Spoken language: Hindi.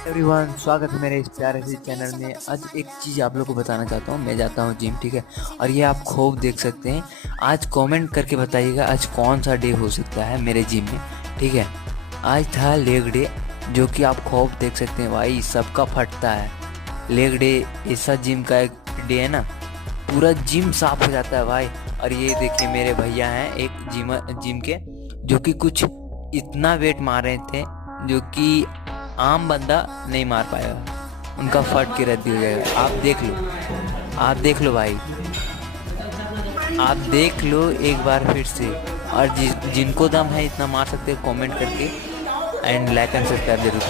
एवरीवन, स्वागत है मेरे इस प्यारे से चैनल में। आज एक चीज़ आप लोग को बताना चाहता हूँ। मैं जाता हूँ जिम, ठीक है। और ये आप खूब देख सकते हैं। आज कमेंट करके बताइएगा आज कौन सा डे हो सकता है मेरे जिम में, ठीक है। आज था लेग डे, जो कि आप खूब देख सकते हैं। भाई सबका फटता है लेग डे। ऐसा जिम का एक डे है ना, पूरा जिम साफ हो जाता है भाई। और ये देखिए मेरे भैया हैं एक जिम के, जो कि कुछ इतना वेट मार रहे थे जो कि आम बंदा नहीं मार पाएगा। उनका फट के रद्दी हो जाएगा। आप देख लो, आप देख लो भाई, आप देख लो एक बार फिर से। और जिनको दम है इतना मार सकते हैं, कमेंट करके एंड लाइक एंड सब्सक्राइब जरूर करो।